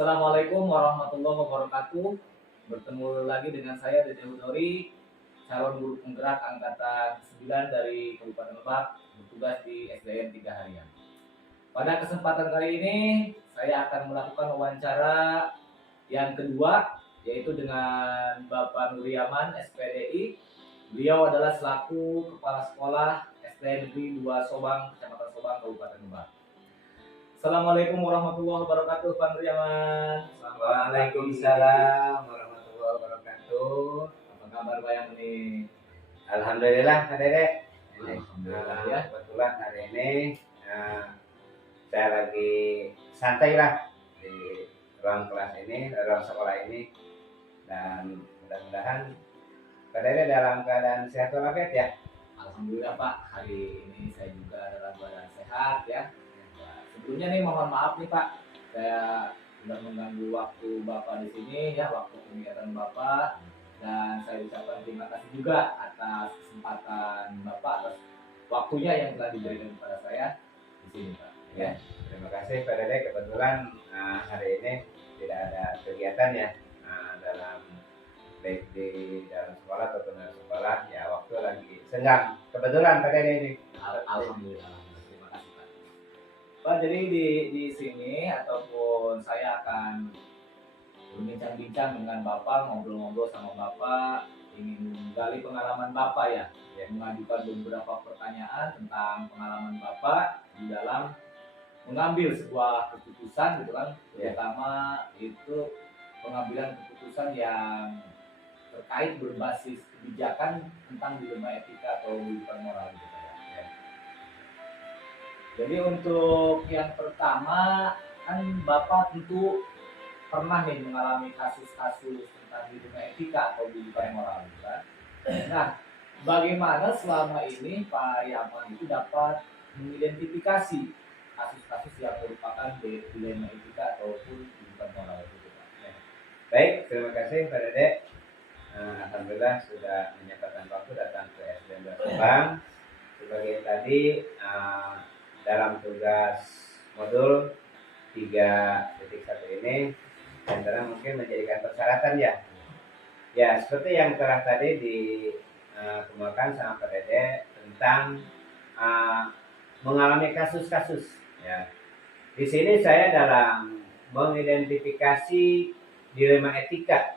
Assalamualaikum warahmatullahi wabarakatuh. Bertemu lagi dengan saya Dede Hudori, calon guru penggerak angkatan 9 dari Kabupaten Lebak, bertugas di SDN 3 Harian. Pada kesempatan kali ini, saya akan melakukan wawancara yang kedua, yaitu dengan Bapak Nuriaman, SPDI. Beliau adalah selaku Kepala Sekolah SDN Negeri 2 Sobang, Kecamatan Sobang, Kabupaten Lebak. Assalamualaikum warahmatullahi wabarakatuh, Pak Nuriaman. Waalaikumsalam warahmatullahi wabarakatuh. Apa kabar Pak yang ini? Alhamdulillah, Kak Dede. Alhamdulillah ya. Kebetulan hari ini saya lagi santai lah di ruang kelas ini, ruang sekolah ini, dan mudah-mudahan Kak Dede dalam keadaan sehat walafiat ya. Alhamdulillah Pak, hari ini saya juga dalam keadaan sehat ya. Sebelumnya nih mohon maaf nih Pak, saya sudah mengganggu waktu Bapak di sini ya, waktu kegiatan Bapak, dan saya ucapkan terima kasih juga atas kesempatan Bapak, atas waktunya yang telah diberikan kepada saya di sini Pak. Ya, terima kasih Pak Dede. Kebetulan hari ini tidak ada kegiatan ya dalam baik di dalam sekolah ataupun di sekolah ya, waktu lagi senggang. Kebetulan Pak Dede ini. Alhamdulillah. Pak, jadi di sini ataupun saya akan berbincang-bincang dengan Bapak, ngobrol-ngobrol sama Bapak, ingin menggali pengalaman Bapak ya, mengajukan beberapa pertanyaan tentang pengalaman Bapak di dalam mengambil sebuah keputusan gitu kan, terutama itu pengambilan keputusan yang terkait berbasis kebijakan tentang dilema etika atau kehidupan moral gitu ya. Jadi untuk yang pertama kan Bapak tentu pernah nih mengalami kasus-kasus tentang dilema etika atau kehidupan moral gitu kan. Nah, bagaimana selama ini Pak Yaman itu dapat mengidentifikasi kasus-kasus yang merupakan dilema etika ataupun kehidupan moral itu Pak? Ya. Baik, terima kasih Pak Dede. Alhamdulillah sudah menyempatkan waktu datang ke SDN 2 Subang. Sebagai tadi dalam tugas modul 3.1 ini, antara mungkin menjadikan persyaratan ya. Ya, seperti yang telah tadi dikemukakan sama Pak Dede tentang mengalami kasus-kasus. Ya, di sini saya dalam mengidentifikasi dilema etika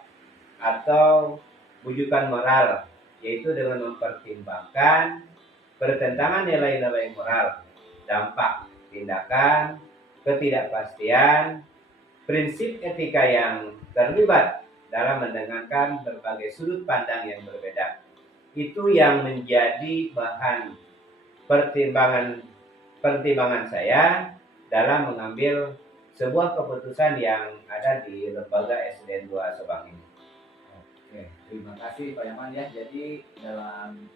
atau bujukan moral, yaitu dengan mempertimbangkan pertentangan nilai-nilai moral, dampak tindakan, ketidakpastian, prinsip etika yang terlibat dalam mendengarkan berbagai sudut pandang yang berbeda. Itu yang menjadi bahan pertimbangan saya dalam mengambil sebuah keputusan yang ada di lembaga SDN 2 Subang ini. Oke, terima kasih Pak Yaman ya. Jadi dalam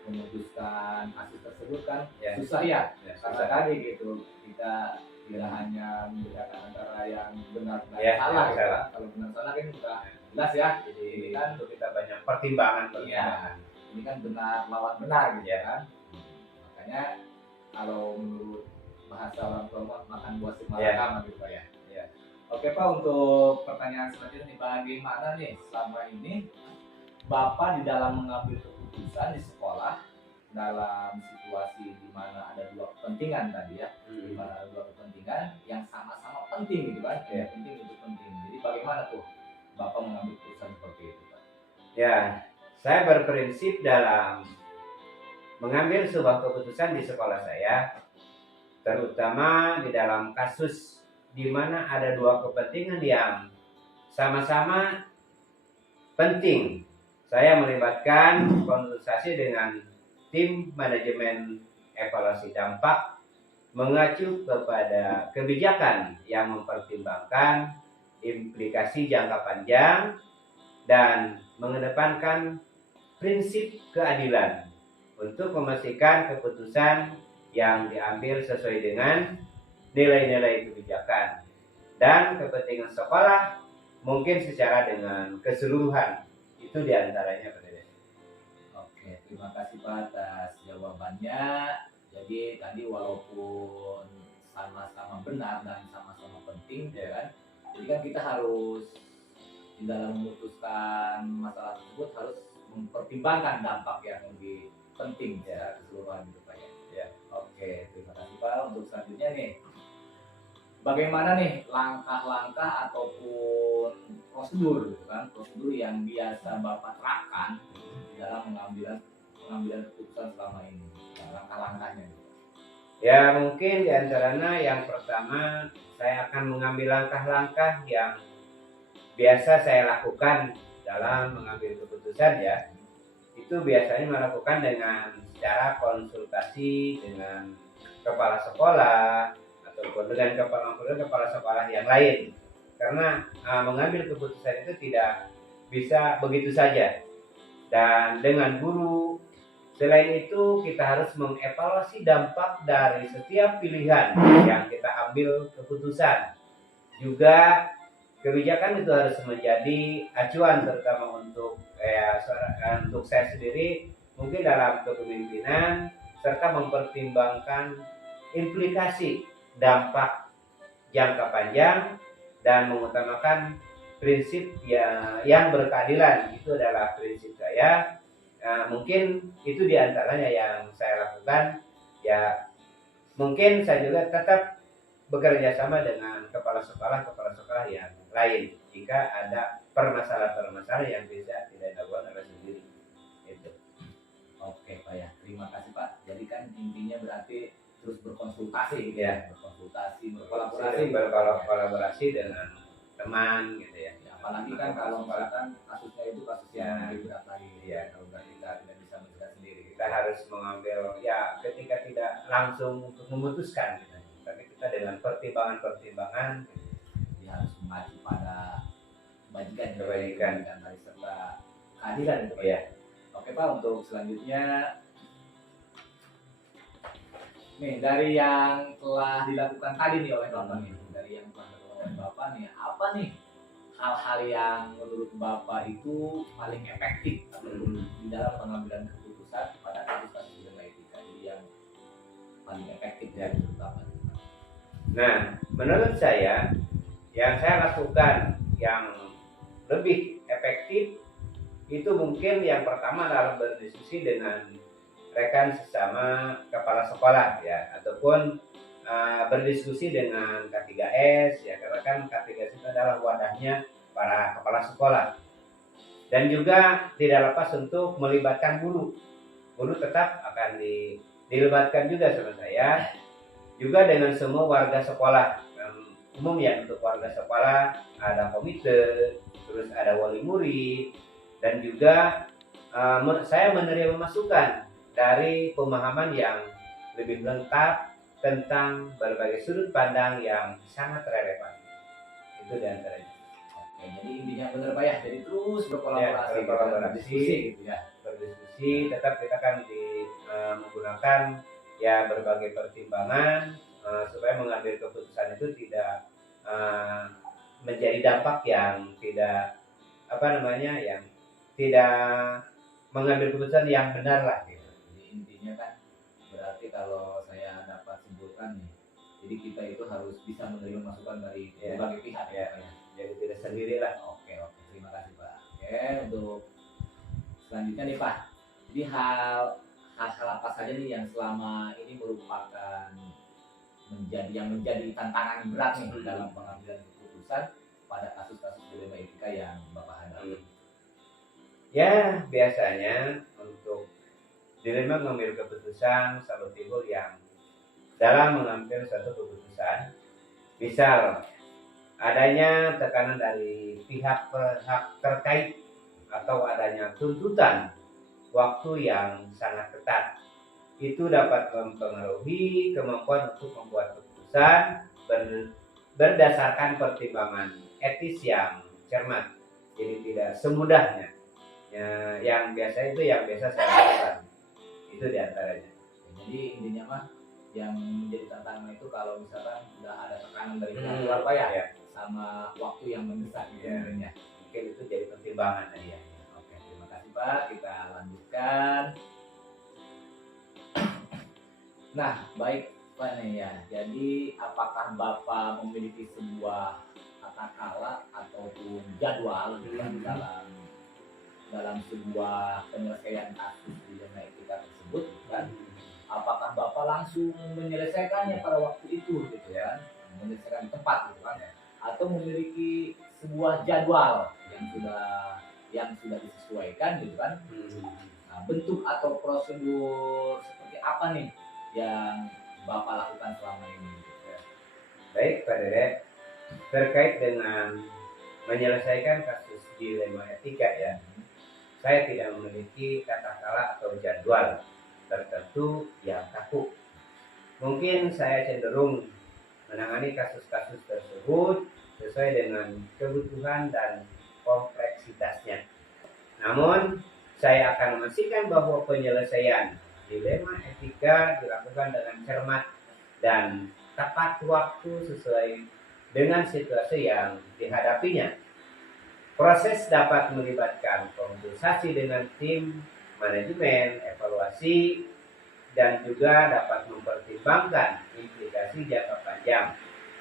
memutuskan kasus tersebut kan ya, susah ya, karena tadi gitu kita tidak hanya membedakan antara yang benar dan ya, salah ya, gitu kan. Kalau benar salah kan sudah jelas ya. Jadi ini kan kita banyak pertimbangan. Ya, ini kan benar lawan benar gitu ya kan. Makanya kalau menurut bahasa orang tua makan buah si malakama gitu Pak ya. Oke Pak, untuk pertanyaan selanjutnya, bagaimana nih selama ini Bapak di dalam mengambil keputusan di sekolah dalam situasi di mana ada dua kepentingan tadi ya, di mana ada dua kepentingan yang sama-sama penting gitu kan, penting untuk penting. Jadi bagaimana tuh Bapak mengambil keputusan seperti itu Pak? Ya, saya berprinsip dalam mengambil sebuah keputusan di sekolah saya, terutama di dalam kasus di mana ada dua kepentingan yang sama-sama penting. Saya melibatkan konsultasi dengan tim manajemen evaluasi dampak, mengacu kepada kebijakan yang mempertimbangkan implikasi jangka panjang dan mengedepankan prinsip keadilan untuk memastikan keputusan yang diambil sesuai dengan nilai-nilai kebijakan dan kepentingan sekolah mungkin secara dengan keseluruhan. Itu diantaranya Pak Dede. Oke, terima kasih Pak atas jawabannya. Jadi tadi walaupun sama-sama benar dan sama-sama penting ya kan, jadi kan kita harus di dalam memutuskan masalah tersebut harus mempertimbangkan dampak yang lebih penting ya keseluruhan gitu Pak ya. Ya. Oke, terima kasih Pak. Untuk selanjutnya nih, bagaimana nih langkah-langkah ataupun prosedur gitu kan, prosedur yang biasa Bapak terapkan di dalam pengambilan keputusan selama ini, langkah-langkahnya. Ya mungkin diantaranya yang pertama saya akan mengambil langkah-langkah yang biasa saya lakukan dalam mengambil keputusan ya. Itu biasanya melakukan dengan cara konsultasi dengan kepala sekolah ataupun dengan kepala sekolah yang lain. Karena mengambil keputusan itu tidak bisa begitu saja. Dan dengan guru. Selain itu, kita harus mengevaluasi dampak dari setiap pilihan yang kita ambil keputusan. Juga kebijakan itu harus menjadi acuan terutama untuk saya sendiri mungkin dalam kepemimpinan serta mempertimbangkan implikasi dampak jangka panjang dan mengutamakan prinsip yang berkeadilan. Itu adalah prinsip saya. Mungkin itu diantaranya yang saya lakukan ya. Mungkin saya juga tetap bekerja sama dengan kepala sekolah yang lain jika ada permasalahan yang bisa tidak dilakukan oleh sendiri itu. Oke Pak ya, terima kasih Pak. Jadi kan intinya berarti terus berkonsultasi gitu ya, berkolaborasi dengan teman gitu ya. Apalagi kan kalau misalkan kasusnya itu kasus yang lebih berat lagi ya. Kalau kita tidak bisa menjelaskan sendiri, kita harus mengambil ya ketika tidak langsung untuk memutuskan gitu. Tapi kita dengan pertimbangan dia harus mengacu pada kebaikan dari serta keadilan itu Pak ya. Oke Pak, untuk selanjutnya nih dari yang telah dilakukan tadi nih oleh Bapak nih, dari yang telah dilakukan oleh Bapak nih, apa nih hal-hal yang menurut Bapak itu paling efektif di dalam pengambilan keputusan pada kasus-kasus pidana etika, jadi yang paling efektif ya terutama. Nah, menurut saya yang saya lakukan yang lebih efektif itu mungkin yang pertama adalah berdiskusi dengan rekan sesama kepala sekolah ya, ataupun berdiskusi dengan K3S ya, karena kan K3S itu adalah wadahnya para kepala sekolah. Dan juga tidak lepas untuk melibatkan guru tetap akan dilibatkan juga sama saya, juga dengan semua warga sekolah. Umum ya, untuk warga sekolah ada komite, terus ada wali murid, dan juga saya menerima masukan dari pemahaman yang lebih lengkap tentang berbagai sudut pandang yang sangat relevan. Itu diantaranya. Oke, jadi intinya benar Pak ya, jadi terus berkolaborasi, berdiskusi gitu ya. Berdiskusi, tetap kita kan menggunakan ya berbagai pertimbangan supaya mengambil keputusan itu tidak menjadi dampak yang tidak yang tidak mengambil keputusan yang benar lah gitu. Jadi intinya kan berarti kalau saya dapat simpulkan nih, jadi kita itu harus bisa menerima masukan dari berbagai pihak ya. Jadi tidak sendiri lah. Oke, terima kasih Pak. Oke, untuk selanjutnya nih Pak, jadi hal-hal apa saja nih yang selama ini merupakan menjadi tantangan berat nih dalam pengambilan keputusan pada kasus-kasus dilema etika yang Bapak hadapi? Ya, biasanya untuk dilema mengambil keputusan selalu timbul yang dalam mengambil suatu keputusan, misal adanya tekanan dari pihak terkait atau adanya tuntutan waktu yang sangat ketat. Itu dapat mempengaruhi kemampuan untuk membuat keputusan berdasarkan pertimbangan etis yang cermat. Jadi tidak semudahnya yang biasa saya lakukan. Itu diantaranya. Jadi intinya mah yang menjadi tantangan itu kalau misalkan sudah ada tekanan dari pihak luar Pak ya, sama waktu yang mendesak gitu ya. Mungkin itu jadi pertimbangan ya. Oke, terima kasih Pak. Kita lanjutkan. Nah, baik Pak nih ya. Jadi apakah Bapak memiliki sebuah tata kala ataupun jadwal gitu kan, dalam sebuah penyelesaian kasus dilema etika tersebut gitu kan, apakah Bapak langsung menyelesaikannya pada waktu itu gitu kan, menyelesaikan tempat gitu kan, atau memiliki sebuah jadwal yang sudah disesuaikan gitu kan. Nah, bentuk atau prosedur seperti apa nih yang Bapak lakukan selama ini? Baik Pak Dede, terkait dengan menyelesaikan kasus dilema etika ya, saya tidak memiliki kata-kata atau jadwal tertentu yang kaku. Mungkin saya cenderung menangani kasus-kasus tersebut sesuai dengan kebutuhan dan kompleksitasnya. Namun, saya akan memastikan bahwa penyelesaian dilema etika dilakukan dengan cermat dan tepat waktu sesuai dengan situasi yang dihadapinya. Proses dapat melibatkan konsultasi dengan tim manajemen, evaluasi, dan juga dapat mempertimbangkan implikasi jangka panjang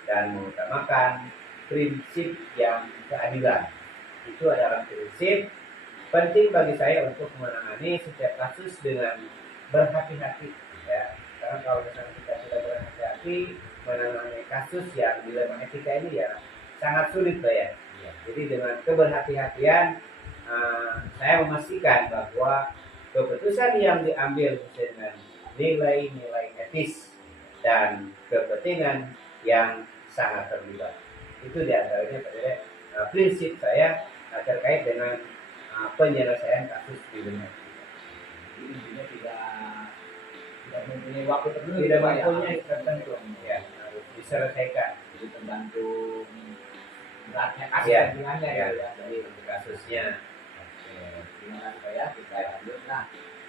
dan mengutamakan prinsip yang keadilan. Itu adalah prinsip penting bagi saya untuk menangani setiap kasus dengan berhati-hati ya. Karena kalau misalnya kita sudah berhati-hati menangani kasus yang dilema etika ini ya sangat sulit Pak ya. Jadi dengan keberhati-hatian saya memastikan bahwa keputusan yang diambil dengan nilai-nilai etis dan kepentingan yang sangat terlibat. Itu diantaranya pada prinsip saya terkait dengan penyelesaian kasus dilema etika. Intinya tidak mempunyai waktu tertentu, Tidak mempunyai tertentu ya, harus diselesaikan. Jadi tergantung beratnya kasus Ya, ringannya ya, gitu ya. dari kasusnya. Oke, terima kasih Pak ya, kita lanjut. Nah,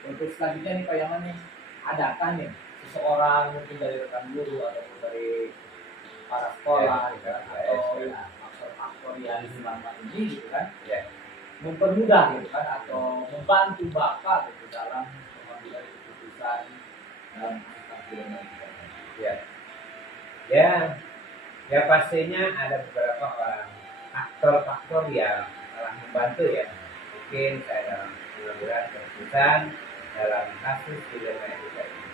untuk selanjutnya nih Pak Yaman nih, adakah nih seseorang mungkin dari rekan guru ataupun dari para sekolah gitu kan, atau ya faktor-faktor yang selama ini gitu kan, mempermudah gitu kan, atau membantu Bapak gitu dalam pengambilan keputusan dalam kasus dilema etika? Ya pastinya ada beberapa faktor-faktor yang telah membantu ya. Mungkin saya dalam pengambilan keputusan dalam kasus dilema etika ini.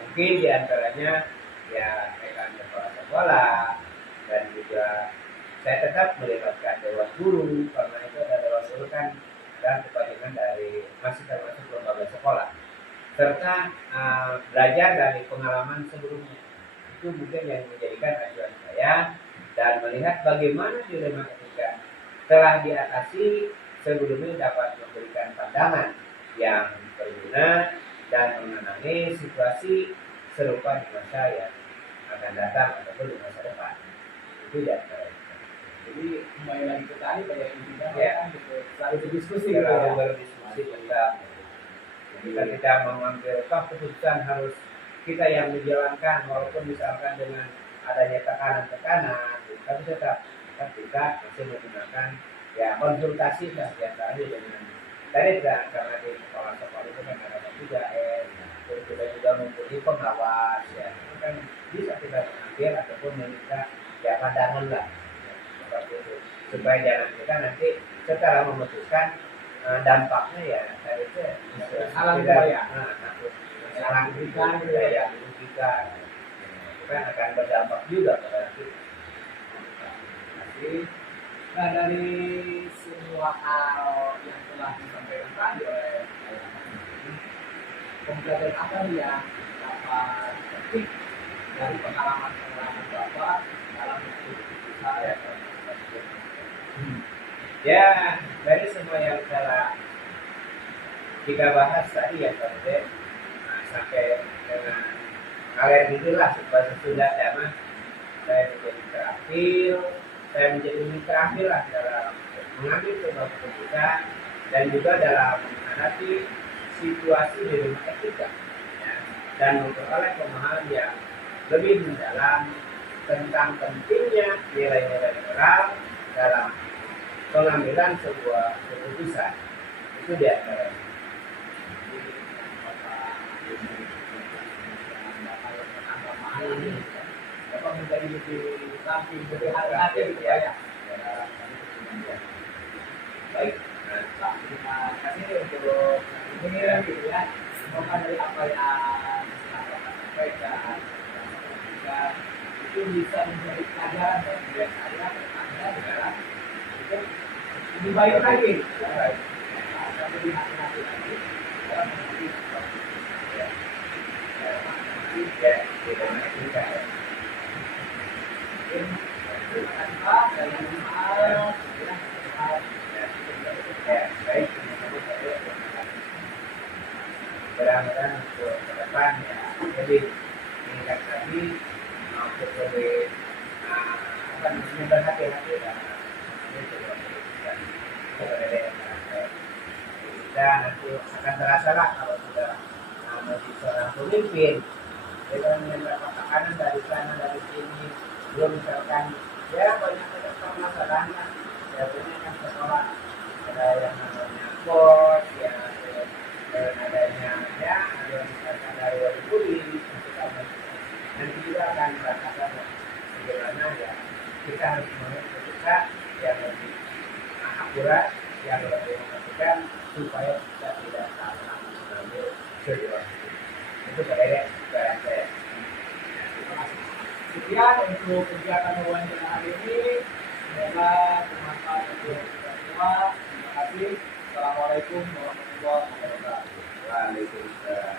Mungkin diantaranya ya rekan kepala sekolah, dan juga saya tetap melibatkan dewan guru, karena itu ada dewan guru kan dan kepanjangan dari masih termasuk lembaga sekolah, serta belajar dari pengalaman sebelumnya. Itu mungkin yang menjadikan acuan saya, dan melihat bagaimana dilema etika telah diatasi sebelumnya dapat memberikan pandangan yang berguna dan mengenai situasi serupa di masa yang akan datang ataupun di masa depan. Itu ya. Jadi kembali lagi ke tadi pada intinya Ya, kan gitu, selalu berdiskusi gitu selalu ya. berdiskusi tentang kita tidak mengambil keputusan harus kita yang menjalankan, walaupun misalkan dengan adanya tekanan-tekanan, tapi tetap kita masih menggunakan ya konsultasi lah diantaranya dengan tadi karena di kepala sekolah itu kan ada 3M, terus kita juga mempunyai pengawas ya, itu kan bisa kita mengambil ataupun meminta ya pandangan lah ya, seperti itu, supaya jangan kita nanti setelah memutuskan dampaknya ya saya itu Salah tidak ya. takut salah berikan ya dirugikan, itu kan akan berdampak juga pada kita. Nah, dari semua hal yang telah disampaikan tadi oleh pembelajaran apa nih yang dapat petik dari pengalaman Bapak dalam keputusan Ya, dari semua yang telah kita bahas tadi ya Pak Dede, sampai dengan kalian itulah supaya sesudahnya mah saya menjadi terakhir, saya menjadi terakhir lah dalam mengambil sebuah keputusan dan juga dalam menghadapi situasi di rumah etika ya, dan memperoleh pemahaman yang lebih mendalam tentang pentingnya nilai-nilai moral dalam pengambilan sebuah keputusan. Itu di antaranya. Bapak menjadi lebih rapi, lebih hati-hati gitu ya. dalam satu perjanjian. Baik, Pak, terima kasih untuk ini gitu ya. Semoga dari apa yang Bapak sampaikan juga itu bisa menjadi pelajaran bagi saya dan Anda di dalam itu lebih baik lagi. Agar lebih hati-hati lagi dalam menghadapi sesuatu. Ya. Ya, terima kasih Kak. Terima kasih Pak, dan maaf. Ya, baik. Mudah-mudahan untuk ke depan ya jadi meningkat lagi untuk lebih apa namanya berhati-hati dalam kepada daerah. Kita nanti akan terasa lah kalau sudah menjadi seorang pemimpin dengan beberapa tekanan dari sana dari sini, belum misalkan ya banyak permasalahannya ya banyak kan sekolah ada yang namanya bos ya dan adanya ya ada misalkan dari wali murid nanti juga akan merasakan bagaimana ya kita harus memilih keputusan yang lebih akurat yang lebih memastikan supaya kita tidak salah mengambil keputusan itu pada saya. Sekian untuk kegiatan wawancara hari ini. Semoga bermanfaat untuk kita semua. Terima kasih. Assalamualaikum warahmatullahi wabarakatuh. Waalaikumsalam.